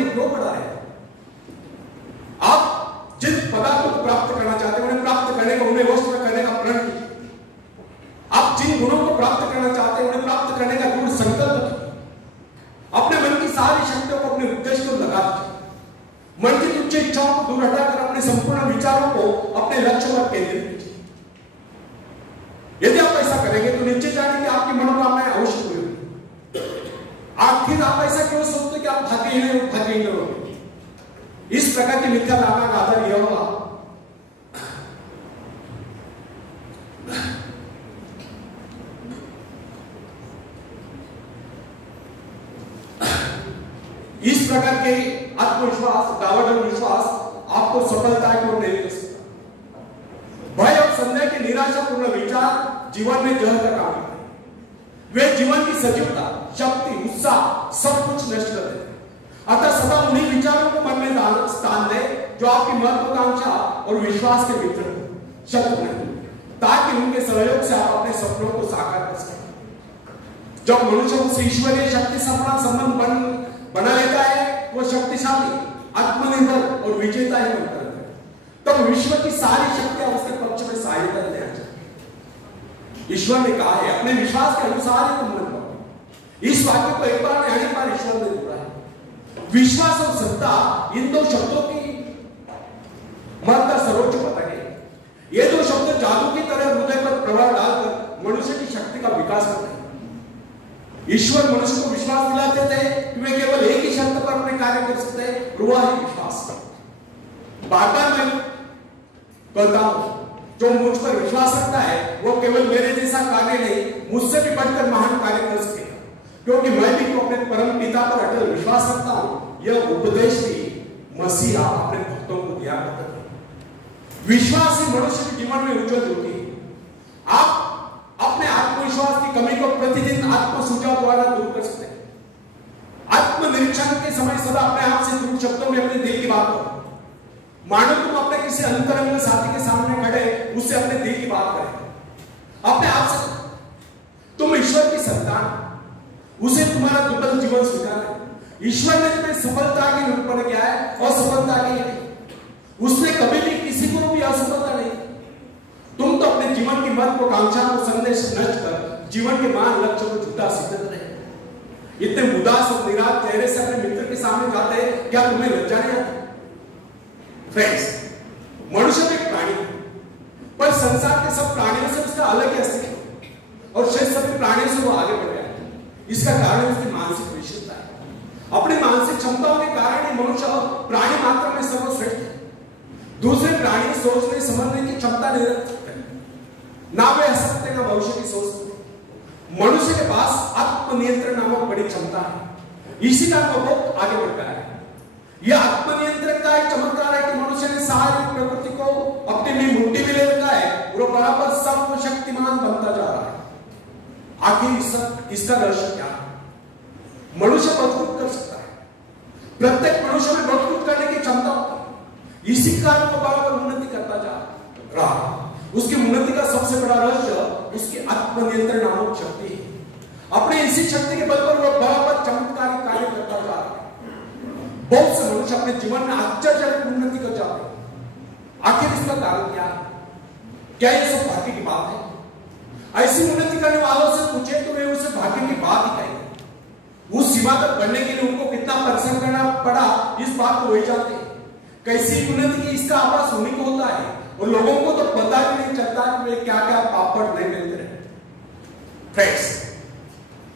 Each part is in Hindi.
में क्यों पड़ा है? आप जिन पदार्थों को प्राप्त करना चाहते हैं उन्हें प्राप्त करने का, उन्हें वश में करने का प्रण कीजिए। आप जिन गुणों को प्राप्त करना चाहते हैं उन्हें प्राप्त करने का दृढ़ संकल्प कीजिए। अपने मन की सारी शक्तियों को अपने उद्देश्य को लगा दीजिए। मन की तुच्छ इच्छाओं को दूर हटाकर अपने संपूर्ण विचारों को अपने लक्ष्य पर केंद्रित कीजिए। यदि आप ऐसा करेंगे तो निश्चित जाने कि आपकी मनोकामनाएं अवश्य पूरी होंगी। आखिर आप ऐसा क्यों सोचते कि आप भाग्यहीन रहोगे? इस प्रकार की मिथ्या धारणा का आधार यह होगा इस प्रकार के आत्मविश्वास, दावड़ विश्वास आपको सफलता की ओर नहीं ले सकता। भय और संदेह के निराशापूर्ण विचार जीवन में जहर का काम करते हैं। वे जीवन की सजीवता, शक्ति, उत्साह सब कुछ नष्ट कर देते हैं। अतः सदा उन्हीं विचारों को मन में स्थान दे जो आपकी महत्वाकांक्षा और विश्वास के मित्र हो, शत्रु नहीं, ताकि उनके सहयोग से आप अपने सपनों को साकार कर सकें। जब मनुष्य उस ईश्वरीय शक्ति से अपना संबंध बना लेता है, वो शक्तिशाली, आत्मनिर्भर और विजेता ही बनता है। तब विश्व की सारी शक्तियां उसके पक्ष में सहायता देना चाहिए। ईश्वर ने कहा है अपने विश्वास के अनुसार ही तुम मन पाओगे। इस वाक्य को एक बार अनेक बार ईश्वर ने जोड़ा है। विश्वास और सत्ता, इन दो शब्दों की महत्ता सर्वोच्च पता है। ये दो शब्द जादू की तरह हृदय पर प्रभाव डालकर मनुष्य की शक्ति का विकास करते हैं। ईश्वर मनुष्य को विश्वास दिलाते थे कि वे केवल एक ही शर्त पर अपने कार्य कर सकते हैं, वह है विश्वास। बार बार मैं कहता हूं, जो मुझ पर विश्वास रखता है वो केवल मेरे जैसा कार्य नहीं, मुझसे भी बढ़कर महान कार्य कर सकेगा, क्योंकि मैं भी तो अपने परम पिता पर अटल विश्वास रखता हूं। यह उपदेश भी मसीहा अपने भक्तों को दिया करता है। विश्वास ही मनुष्य के जीवन में उज्जवल होती है। आप अपने आत्मविश्वास की कमी को प्रतिदिन आत्म सुझाव द्वारा दूर कर सकते हैं। आत्मनिरीक्षण के समय सदा अपने आप से दृढ़ शब्दों में अपने दिल की बात करो। मानो तुम अपने किसी अंतरंग साथी के सामने खड़े उससे अपने दिल की बात करें। अपने आप से तुम ईश्वर की संतान, उसे तुम्हारा दुर्बल जीवन स्वीकार है। ईश्वर ने तुम्हें सफलता की निरूपण किया है और सफलता के लिए उसने कभी भी किसी को भी असफलता नहीं। तुम तो अपने जीवन की महत्वाकांक्षा को संदेश नष्ट कर जीवन के महान लक्ष्य को झूठा सिद्ध रहे। इतने उदास और निराश चेहरे से अपने मित्र के सामने जाते हैं, क्या तुम्हें लज्जा नहीं आती? फ्रेंड्स, मनुष्य तो एक प्राणी है, पर संसार के सब प्राणियों से उसका अलग ही अस्तित्व और शेष सभी प्राणियों से वो आगे बढ़ गया है। इसका कारण उसकी मानसिक विशेषता है। अपनी मानसिक क्षमताओं के कारण ही मनुष्य प्राणी मात्र में सर्वश्रेष्ठ है। दूसरे प्राणी सोचने समझने की क्षमता नहीं रखते, ना वे हंस सकते ना भविष्य की सोच सकते। मनुष्य के पास आत्मनियंत्रण नामक बड़ी क्षमता है। इसी का वो आगे बढ़ता है। यह आत्मनियंत्रण का एक चमत्कार है कि मनुष्य ने सारी प्रकृति को अपनी में मुट्ठी में ले रखा है और बराबर सर्वशक्तिमान बनता जा रहा है। आखिर इसका रहस्य क्या है? मनुष्य बहुत कुछ कर सकता है। प्रत्येक मनुष्य में बहुत कुछ करने की क्षमता होती है। इसी कारण वो बराबर उन्नति करता जा रहा। उसकी उन्नति का सबसे बड़ा रहस्य उसकी आत्मनियंत्रण नामक शक्ति है। अपने इसी शक्ति के बल पर वो बराबर चमत्कारी कार्य करता जा रहा है। बहुत से मनुष्य अपने जीवन में आश्चर्यजनक उन्नति कर जाते हैं। आखिर इसका कारण क्या है? क्या यह सब भाग्य की बात है? ऐसी उन्नति करने वालों से पूछे तो वे उसे भाग्य की बात ही कहेंगे। उस सीमा तक बढ़ने के लिए उनको कितना परिश्रम करना पड़ा, इस बात को वही जानते हैं। कैसी उन्नति की इसका आभास उन्हीं को होता है और लोगों को तो पता भी नहीं चलता कि वे क्या क्या पापड़ नहीं मिलते रहे। फ्रेंड्स,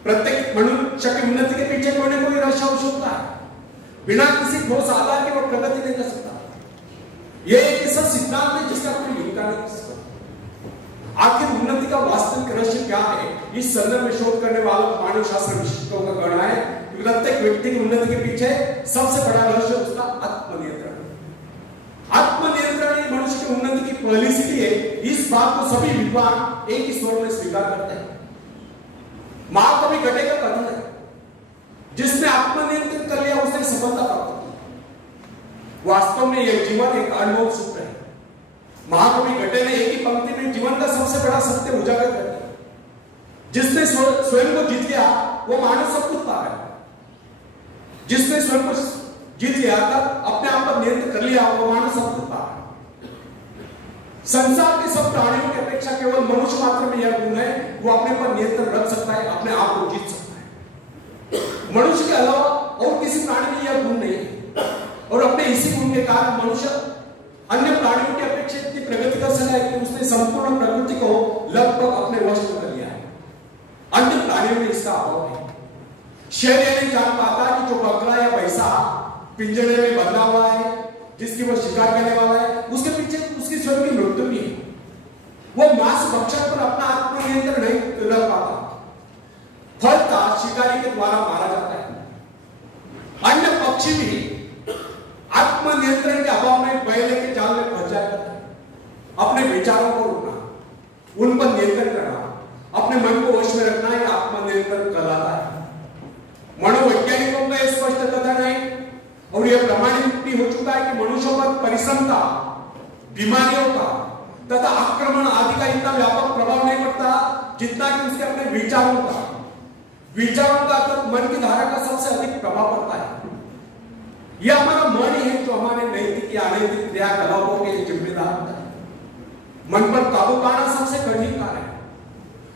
प्रत्येक मनुष्य की उन्नति के पीछे कोई ना कोई रहस्य अवश्य होता है। बिना किसी ठोस आधार के वो प्रगति नहीं कर सकता। यह एक ऐसा सिद्धांत है जिसका कोई इनकार नहीं कर सकता। आखिर उन्नति का वास्तविक रहस्य क्या है? इस संदर्भ में शोध करने वालों को मानव शास्त्र विशेषज्ञों का कहना है कि प्रत्येक व्यक्ति की उन्नति के पीछे सबसे बड़ा रहस्य उसका आत्मनियंत्रण। आत्मनियंत्रण ही मनुष्य की उन्नति की पहली सीढ़ी है। इस बात को सभी विद्वान एक ही स्वर में स्वीकार करते हैं। महाकवि गटे का कथन है, जिसने आत्मनियंत्रण कर लिया उसने सफलता प्राप्त की। वास्तव में यह जीवन एक अनमोल सूत्र है। महाकवि गटे ने एक ही पंक्ति में जीवन का सबसे बड़ा सत्य उजागर कर दिया। जिसने स्वयं को जीत लिया वो मानव सब कुछ पा गया। जिसने स्वयं को जिस हद तक अपने आप पर नियंत्रण कर लिया वो मानव संतुष्ट है। संसार के सब प्राणियों की अपेक्षा केवल मनुष्य मात्र में यह गुण है, वो अपने पर नियंत्रण रख सकता है, अपने आप को जीत सकता है। मनुष्य के अलावा और किसी प्राणी में यह गुण नहीं है, और अपने इसी गुण के कारण मनुष्य अन्य प्राणियों की अपेक्षा इतनी प्रगति कर सका है कि उसने संपूर्ण प्रकृति को लगभग अपने वश में कर लिया है। अन्य प्राणियों में इसका अभाव है। शेर यह नहीं जान पाता कि जो बकरा या भैंसा पिंजरे में बंधा हुआ है, जिसकी वो शिकार करने वाला है, उसके पीछे उसकी स्वयं की मृत्यु भी है। वो मांस भक्षण पर अपना आत्मनियंत्रण नहीं रख पाता, फलतः शिकारी के द्वारा मारा जाता है। अन्य पक्षी भी आत्मनियंत्रण के अभाव में बैल के जाल में फंस जाया करता है। अपने विचारों को रोकना, उन पर नियंत्रण करना, अपने मन को वश में रखना ही आत्मनियंत्रण कहलाता है। मनोवैज्ञानिकों का स्पष्ट कथन है और यह प्रमाणित भी हो चुका है कि मनुष्यों पर परिश्रम का, बीमारियों का तथा आक्रमण आदि का इतना व्यापक प्रभाव नहीं पड़ता जितना कि उसके अपने विचारों का तथा मन की धारा का सबसे अधिक प्रभाव पड़ता है। यह हमारा मन ही है जो हमारे नैतिक या अनैतिक क्रियाकलापों के लिए जिम्मेदार होता है। मन पर काबू पाना सबसे कठिन कार्य है।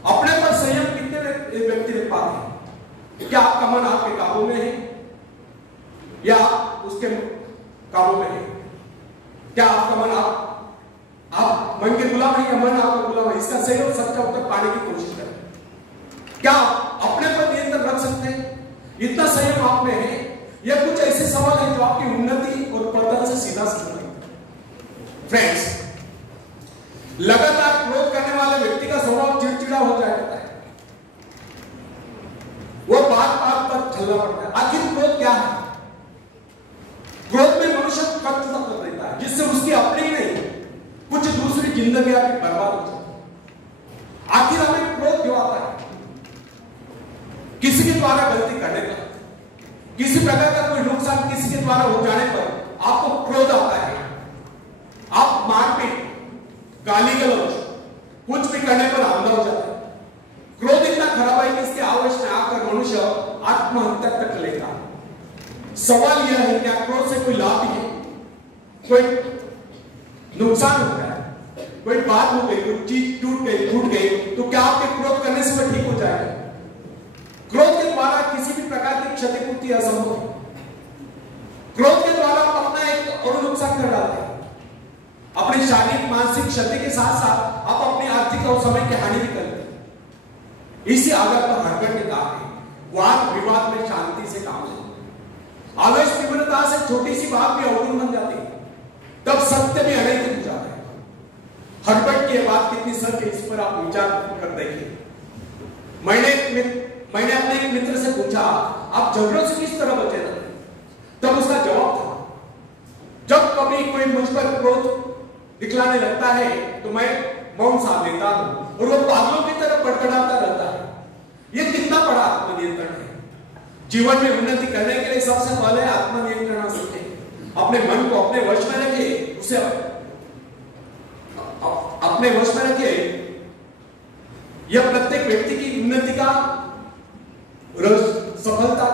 अपने पर संयम कितने व्यक्ति रख पाते हैं? क्या आपका मन आपके काबू में है या उसके काबू में है? क्या आपका मन आप मन के गुलाम है या मन आपका गुलाम है? इसका सही और सच्चा उत्तर पाने की कोशिश करें। क्या अपने पर नियंत्रण रख सकते हैं? इतना संयम आप में है? यह कुछ ऐसे सवाल है जो आपकी उन्नति और पतन से सीधा संबंधित है। फ्रेंड्स, लगातार क्रोध करने वाले व्यक्ति का स्वभाव चिड़चिड़ा हो जाता है। वो बात पर चलना पड़ता है। आखिर क्रोध क्या है? क्रोध में मनुष्य कष्ट कर देता है, जिससे उसकी अपनी नहीं कुछ दूसरी जिंदगियां भी बर्बाद हो जाती है। आखिर हमें क्रोध क्यों आता है? किसी के द्वारा गलती करने पर, किसी प्रकार का कोई नुकसान किसी के द्वारा हो जाने पर आपको क्रोध आता है। आप मारपीट, गाली गलौज कुछ भी करने पर आंधा हो जाता है। क्रोध इतना खराब है कि इसके आवेश में आकर मनुष्य आत्महत्या तक लेता है। सवाल यह है क्या क्रोध से कोई लाभ है? कोई नुकसान होता है? कोई बात हो गई, कोई चीज टूट गई तो क्या आपके क्रोध करने से वो ठीक हो जाएगा? क्रोध के द्वारा किसी भी प्रकार की क्षतिपूर्ति असंभव है। क्रोध के द्वारा आप अपना एक और नुकसान कर डालते हैं। अपनी शारीरिक मानसिक क्षति के साथ साथ आप अपनी आर्थिक और समय की हानि भी करते हैं। इसी आधार पर हर्बर्ट ने कहा है, वाद विवाद में शांति से काम लें। आवेश तीव्रता से छोटी सी बात भी अवगुण बन जाती है, तब सत्य भी अनैतिक हो जाता है। हर्बर्ट की बात कितनी सत्य है, इस पर आप विचार कर देखिए। मैंने अपने एक मित्र से पूछा, आप झगड़ों से किस तरह बचे रहते? तब उसका जवाब था, जब कभी कोई मुझ पर क्रोध दिखलाने लगता है तो मैं मौन साध लेता हूं और वो पागलों की तरह बड़बड़ाता रहता है। यह कितना बड़ा आत्मनियंत्रण है। जीवन में उन्नति करने के लिए सबसे पहले आत्मनियंत्रण सीखें। अपने मन को अपने वश में रखिए, उसे अपने वश में रखिए। यह प्रत्येक व्यक्ति की उन्नति का सफलता